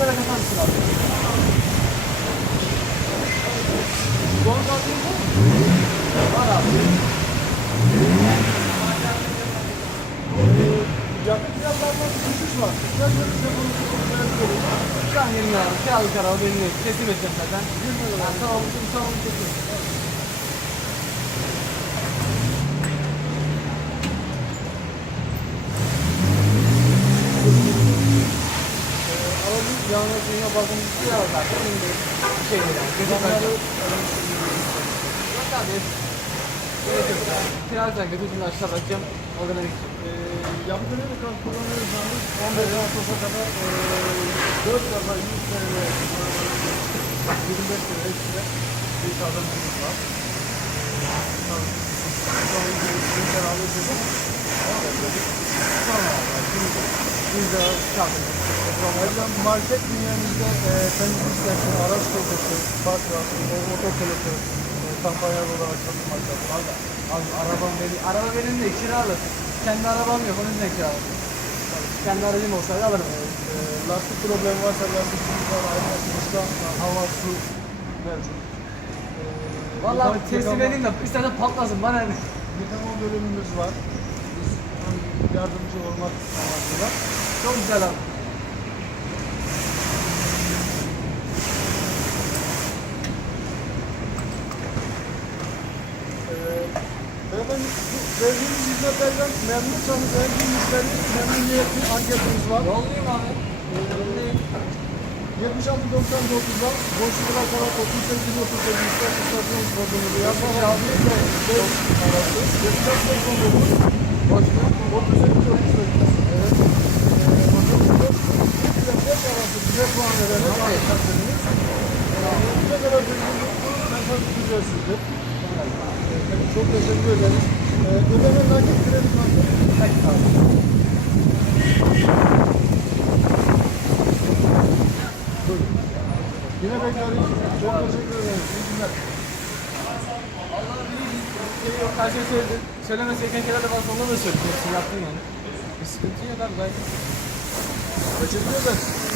lira kapansın abi. Doğru kalkıyor mu? Var abi. Yakın fiyatlardan düşüş var. Yakın fiyatlardan düşüş var. Şahin ya. Kağıt kararı belli. Kesim edeceğim zaten. Tamam. Tamam. Kesim. Aracın yanına dünya bakım istiyor zaten. Şimdi bir şey. Gözüm Zamanları Yok abi. Gerek yok zaten gözümü aşağı bırakacağım. Oradan eve gideceğim. Ee, yapı kredi kartı kullanıyorsanız 15 Ağustos'a kadar ee, 4 defa 100 TL 25 lira ekstra bir kazanımız var. Tabii, Şu an bir kere alıyorsunuz. Sonra Biz de kaldık. Ayrıca market dünyamızda e, temizlik sektörü, araç kokusu, bakra, otokolektor e, kampanyalar olarak satılmakta. Valla. Abi arabam benim. Araba benim de kiralık. Kendi arabam yok. Onun yüzden kiralık. Kendi aracım olsaydı alırım. E, lastik problemi varsa lastik var, ayrıca dışta hava, su mevcut. E, Valla yıkama- teslim edeyim de istersen patlasın bana ne? Yıkama bölümümüz var. Biz hani yardımcı olmak amacıyla. Çok güzel abi. Verdiğimiz hizmetlerden memnunsanız her gün müşteri memnuniyetli anketimiz var. Yollayayım abi. Yollayayım. 76.99'dan boşluklar kadar 38 38 istasyon kodumuzu yazmak abi ve 5 arası 76.99 Boşluk. 38 38 evet Ee, bakalım 4 ile 5 arası bize puan vererek arkadaşlarımız bize kadar bu mesaj ücretsizdir. Evet, çok teşekkür ederiz. Ee, ödeme nakit kredi kartı. Buyurun. Yine bekleriz. Çok teşekkür ederiz. İyi günler. Allah'ım iyi. Şey yok. Her şey söyledin. Şeyler de varsa onları da söyledin. Hepsini yaptın yani. Bir sıkıntı yok abi. Teşekkür ederiz.